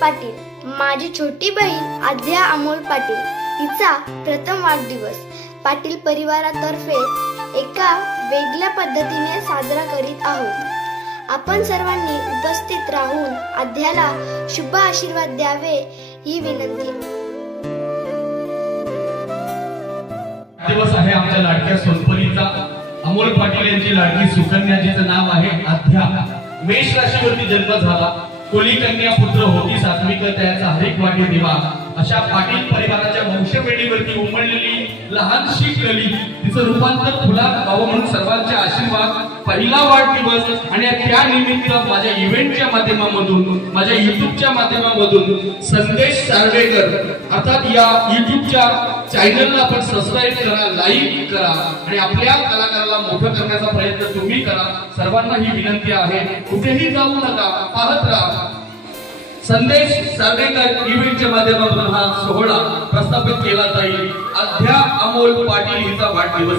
पाटील. माझी छोटी बहीण आद्या अमोल पाटील. तिचा प्रथम वाढदिवस. पाटील परिवारातर्फे एका वेगळ्या पद्धतीने साजरा करीत आहोत. आपण सर्वांनी उपस्थित राहून आद्याला शुभ आशीर्वाद द्यावे ही विनंती. दिवस आहे आमच्या लाडक्या सोनपरीचा अमोल पाटील यांची लाडकी सुकन्या जिचं नाव आहे अध्या मेष राशीवरती जन्म झाला. कोली कन्या पुत्र होती सात्विक त्याचा हरिक वाटे दिवा. अशा पाटील परिवाराच्या वंशवेळीवरती उमळलेली लहानशी कली तिचं रूपांतर फुलात व्हावं म्हणून सर्वांचे आशीर्वाद पहिला वाढदिवस आणि त्या निमित्त माझ्या इव्हेंटच्या माध्यमामधून माझ्या युट्यूबच्या माध्यमामधून संदेश सार्वेकर अर्थात या युट्यूबच्या चॅनलला आपण सबस्क्राईब करा लाईक करा आणि आपल्या कलाकाराला मोठं करण्याचा प्रयत्न तुम्ही करा. सर्वांना ही विनंती आहे कुठेही जाऊ नका पाहत राहा. संदेश सार्वेकर इव्हेंटच्या माध्यमातून हा सोहळा प्रस्थापित केला जाईल. अध्या अमोल पाटील हिचा वाढदिवस.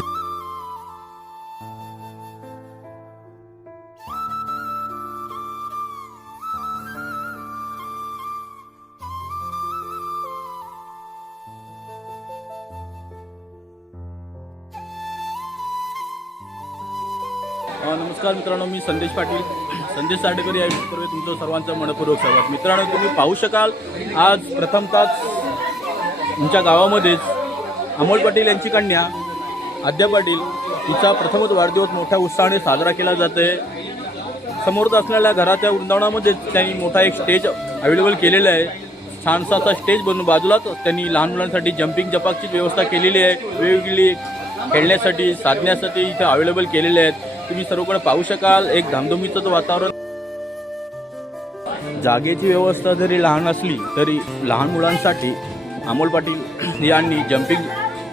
नमस्कार मित्रांनो मी संदेश पाटील. संदेश साडेकर या युट्यूबवर तुमचं सर्वांचं मनपूर्वक स्वागत. मित्रांनो तुम्ही पाहू शकाल आज प्रथमतः तुमच्या गावामध्येच अमोल पाटील यांची कन्या आद्या पाटील तिचा प्रथमच वाढदिवस मोठ्या उत्साहाने साजरा केला जाते समोरच असलेल्या घराच्या वृंदावनामध्येच त्यांनी मोठा एक स्टेज अवेलेबल केलेला आहे. छानसा असा स्टेज बनवून बाजूलाच त्यांनी लहान मुलांसाठी जम्पिंग जपाकची व्यवस्था केलेली आहे. वेगवेगळी खेळण्यासाठी साधण्यासाठी इथे अवेलेबल केलेले आहेत. तुम्ही सर्वकडे पाहू शकाल एक धामधुमीचं वातावरण जागेची व्यवस्था जरी लहान असली तरी लहान मुलांसाठी अमोल पाटील यांनी जम्पिंग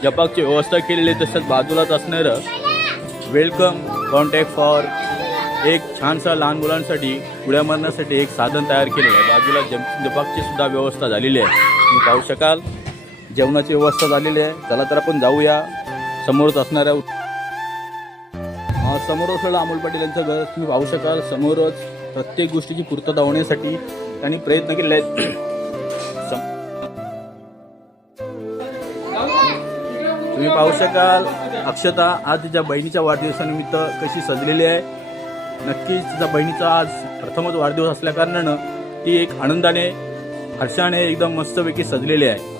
जपाकची व्यवस्था केलेली आहे. तसंच बाजूलाच असणारं वेलकम कॉन्टॅक्ट फॉर एक छानसा लहान मुलांसाठी उड्या मारण्यासाठी एक साधन तयार केलेलं आहे. बाजूला जम्पिंग जपाकची सुद्धा व्यवस्था झालेली आहे. तुम्ही पाहू शकाल जेवणाची व्यवस्था झालेली आहे. चला तर आपण जाऊया. समोरच असणाऱ्या समोर असलेलं अमोल पाटील यांचं घर. तुम्ही पाहू शकाल समोरच प्रत्येक गोष्टीची पूर्तता होण्यासाठी त्यांनी प्रयत्न केले आहेत. तुम्ही पाहू शकाल अक्षता आज तिच्या बहिणीच्या वाढदिवसानिमित्त कशी सजलेली आहे. नक्कीच तिच्या बहिणीचा आज प्रथमच वाढदिवस असल्याकारणानं ती एक आनंदाने हर्षाने एकदम मस्तपैकी सजलेली आहे.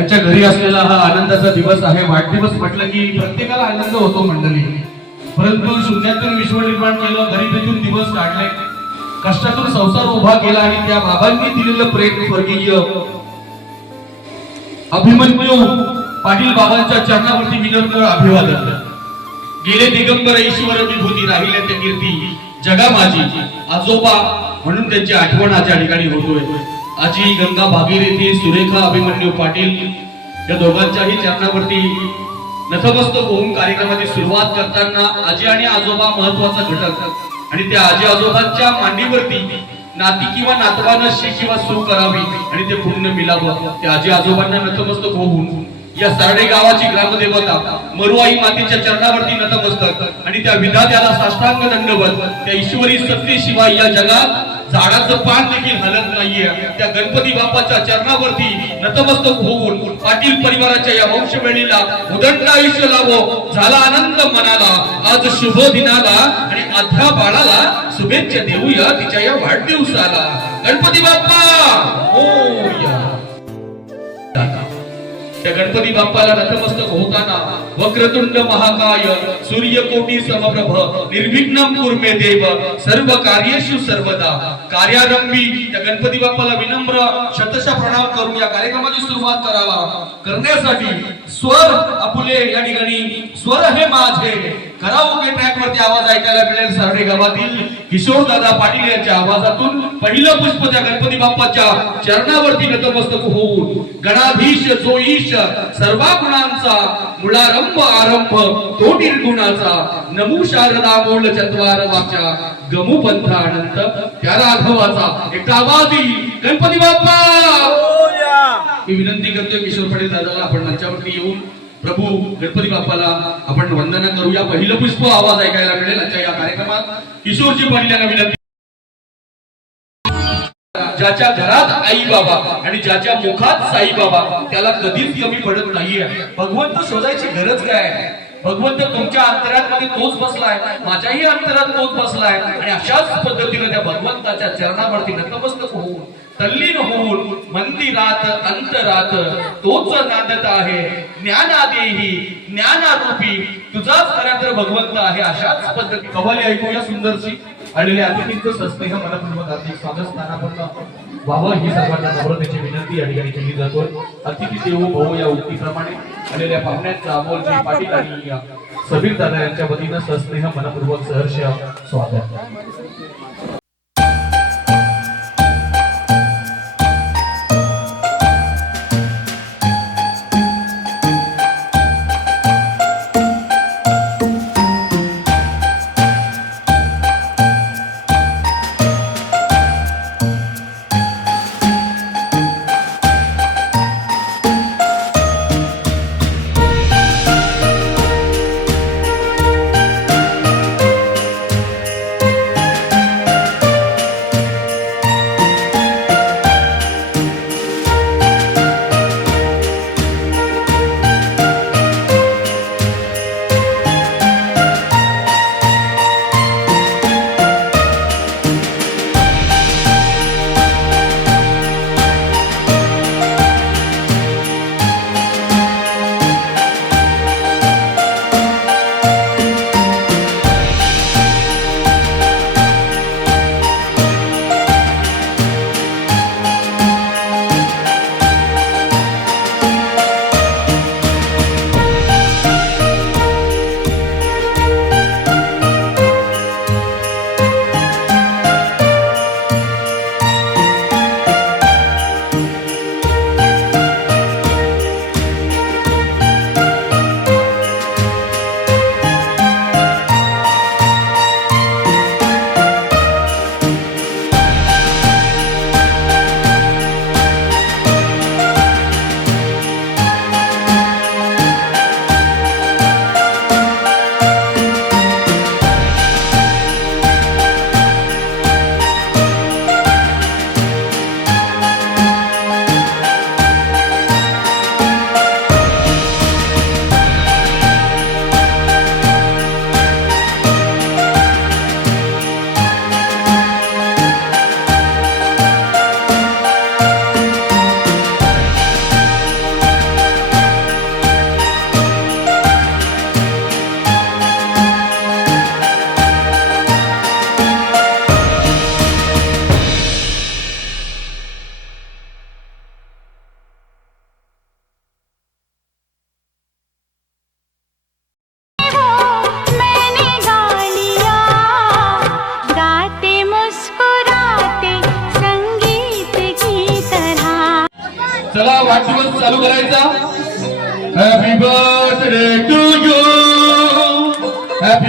त्यांच्या घरी असलेला हा आनंदाचा दिवस आहे. वाढदिवस म्हटलं की प्रत्येकाला आनंद होतो मंडळी. परंतु शून्यातून विश्व निर्माण केलं गरिबीतून दिवस काढले. कष्टातून संसार उभा केला आणि त्या बाबांनी दिलेलं प्रेम स्वर्गीय अभिमन्यू पाटील बाबांच्या चरणावरती विनम्र अभिवादन. गेले दिगंबर ईश्वर विभूती राहिल्या त्या कीर्ती. जगा माझी. आजोबा म्हणून त्यांची आठवण आज या ठिकाणी होतोय. आजी गंगा भागीरथी सुरेखा अभिमन्यू पाटील या दोघांच्याही चरणावरती नतमस्तक होऊन कार्यक्रमाची सुरुवात करताना आजी आणि आजोबा महत्त्वाचा घटक. आणि त्या आजी आजोबांच्या मांडीवरती नाती किंवा नातवानशी किंवा सू करावी आणि ते पुण्य मिलावं. त्या आजी आजोबांना नतमस्तक होऊन या सारडे गावाची ग्रामदेवता मरुआई मातीच्या चरणावरती नतमस्तक. आणि त्या विधात्याला साष्टांग दंडवत त्या ईश्वरी सत्तेशिवाय या जगात झाडाचं पान देखील हलत नाहीये. त्या गणपती बाप्पाच्या चरणावरती नतमस्तक होऊन पाटील परिवाराच्या या वंशवेळीला उदंड आयुष्य लाभो झाला आनंद मनाला. आज शुभ दिनाला आणि आध्या बाळाला शुभेच्छा देऊया तिच्या या वाढदिवसाला. गणपती बाप्पा! हो मोरया. त्या गणपती बाप्पाला नतमस्तक होताना वक्रतुंड महाकाय सूर्यकोटी समप्रभ निर्विघ्न कुर्मे देव सर्व कार्येशु सर्वदा कार्यारंभी. त्या गणपती बाप्पाला विनम्र शतशा प्रणाम करून या कार्यक्रमाची सुरुवात करावा. करण्यासाठी स्वर आपुले या ठिकाणी स्वर हे माझे. कराओके ट्रॅक वरती आवाज ऐकायला मिळेल सरडे गावातील किशोर दादा पाटील यांच्या आवाजातून. पहिलं पुष्प त्या गणपती बाप्पाच्या चरणावरती नतमस्तक होऊन गणाधीश जो ईश सर्वा गुणांचा मुळारंभ आरंभ तो निर्गुणाचा नमू शारदा मोल चत्वार वाचा गमू पंथ अनंत त्या राघवाचा एक आवाज गणपती बाप्पा! मी विनंती करतोय किशोर पाटील दादाला आपण मंचावरती येऊन प्रभू गणपती बाप्पाला आपण वंदना करूया. पहिलं पुष्प आवाज ऐकायला मिळेल आजच्या या कार्यक्रमात. किशोरजी पाटील विनंती ज्याच्या घरात आई बाबा आणि ज्याच्या मुखात साई बाबा त्याला कधीच कमी पडत नाहीये. भगवंत शोधायची गरज काय आहे? भगवंत तुमच्या अंतरात मध्ये तोच बसलाय माझ्याही अंतरात तोच बसलाय. आणि अशाच पद्धतीने त्या भगवंताच्या चरणावरती नतमस्तक होऊन तल्ली राहत तोच नांदत आहे. ज्ञानादेही ज्ञानारूपी. तुझाच खरा तर भगवंत आहे अशाच पद्धती कवाली ऐकूया सुंदरशी आणि अतिथींच सस्नेह मनपूर्वक हार्दिक स्वागत स्थानापर्यंत व्हावं. ही सर्वांना नम्रतेची विनंती या ठिकाणी केली जातो अतिथी देवो भव या उक्तीप्रमाणे आलेल्या पाहुण्यांचं अमोलजी पाटील आणि सबीर दादा यांच्या वतीनं सस्नेह मनपूर्वक सहर्ष स्वागत.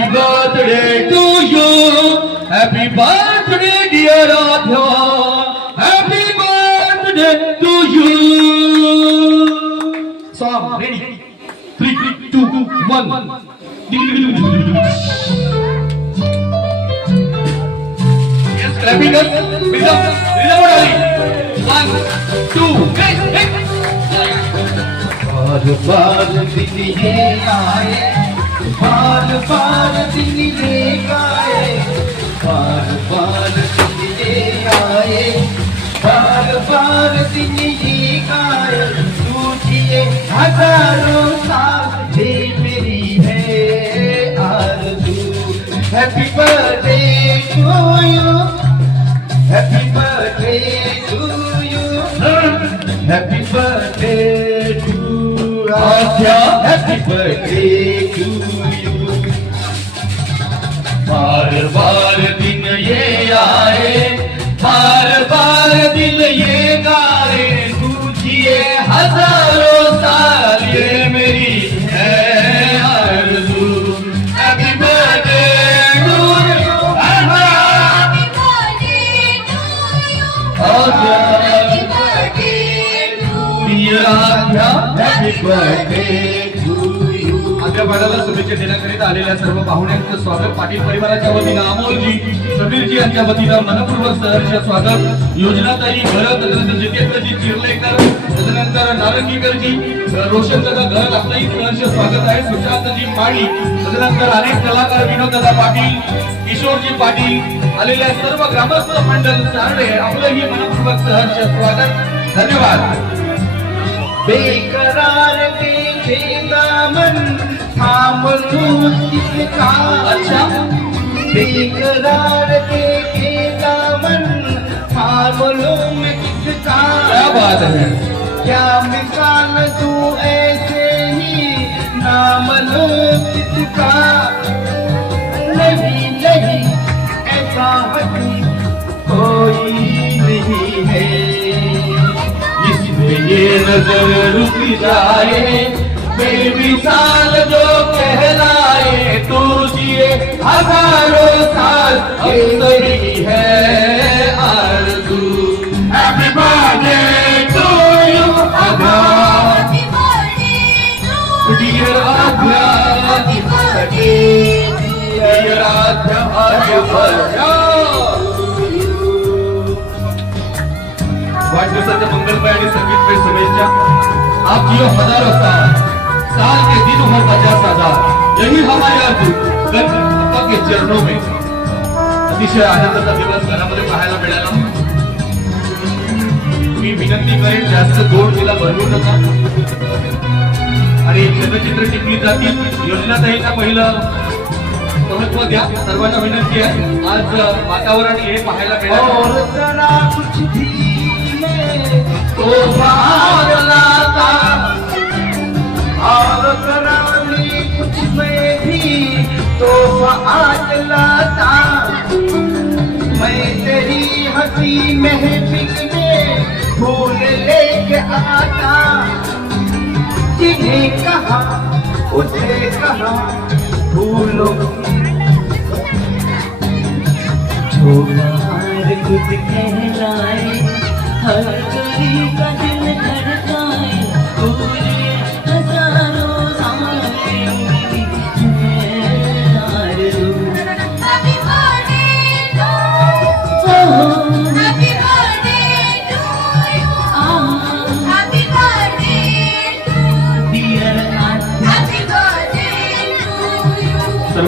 Happy birthday to you happy birthday dear Radha happy birthday to you song ready three two one Yes, clapping us. Rhythm, rhythm orderly. One, two, three, hey. बार बार दिन ये आए बार बार दिन ये Adya, happy birthday to you. बार बार दिन ये शुभेच्छा देण्याकरिता आलेल्या सर्व पाहुण्यांचं स्वागत. पाटील परिवाराच्या वतीनं अमोलजी समीरजी यांच्या वतीनं मनपूर्वक सहर्ष स्वागत. योजनाताई भरत तदनंतर जितेंद्रजी चिरलेकर त्यानंतर नारंगीकरजी रोशन दादा घरत आपलंही सहर्ष स्वागत आहे. सुशांतजी माळी तदनंतर अनेक कलाकार विनोद पाटील किशोरजी पाटील आलेल्या सर्व ग्रामस्थ मंडल सारडे आपलंही मनपूर्वक सहर्ष स्वागत. धन्यवाद. बेकरार मन अच्छा बेकरार क्या बात है क्या मिसाल तू ऐसे ही नाम किसका नहीं नहीं ऐसा हकी कोई नहीं है इसमें ये नज़र रुक जाए बेमिसाल जो कहलाए तू जिए हज़ारों साल। ऐसी है आरज़ू। हैप्पी बर्थडे टू यू आधा डियर आध्या डियर आध्या आध्या वाढदिवसाच्या मंगलमय आणि संगीतमय शुभेच्छा आप जियो हज़ारों साल। साल के दिनों भर का पचास हजार यही हमारे अर्थ गणपती के चरणों में अतिशय आनंदाचा दिवस घरामध्ये पाहायला मिळाला मी विनंती करेन जास्त गोड तिला बनवू नका आणि चलचित्र टिपली जातील योजनाताईंना पहिलं महत्त्व द्या। सर्वांना विनंती आहे आज वातावरण हे पाहायला मिळालं कुछ में भी तो आज लाता मैं तेरी हँसी महफिल में फूल लेके आता जिन्हें कहा, उसे कहा खुद कहलाए, हर गली का दिल धड़काए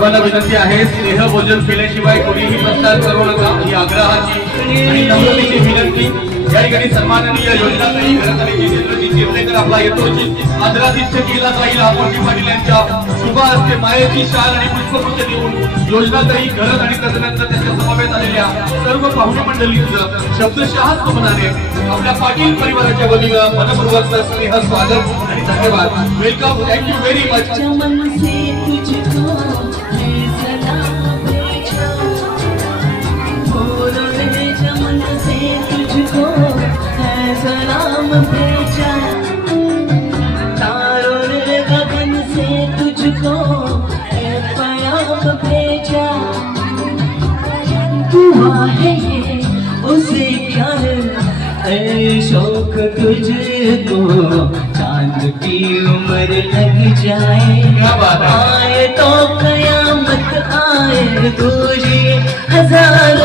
सर्वांना विनंती आहे स्नेह भोजन केल्याशिवाय कोणीही प्रस्ताव करू नका. ही आग्रहाची आणि नम्रतेची विनंती. या ठिकाणी सन्माननीय योजनाताई घरताई जितेंद्रजी चिरलेकर आपला येतो आदरातिथ्य केला जाईल. आपण पाटील यांच्या शुभ असते मायेची शाल आणि पुष्पगुच्छ देऊन योजनाताई घरत आणि तदनंतर त्याच्या समावेश आलेल्या सर्व पाहुणे मंडळींचं शब्दशः मनाने आपल्या पाटील परिवाराच्या वतीनं मनपूर्वक स्नेह स्वागत आणि धन्यवाद. वेलकम थँक्यू व्हेरी मच उम्र लग जाए? आए तो कयामत आए तुझे हजारों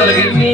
हजारों दोन्ही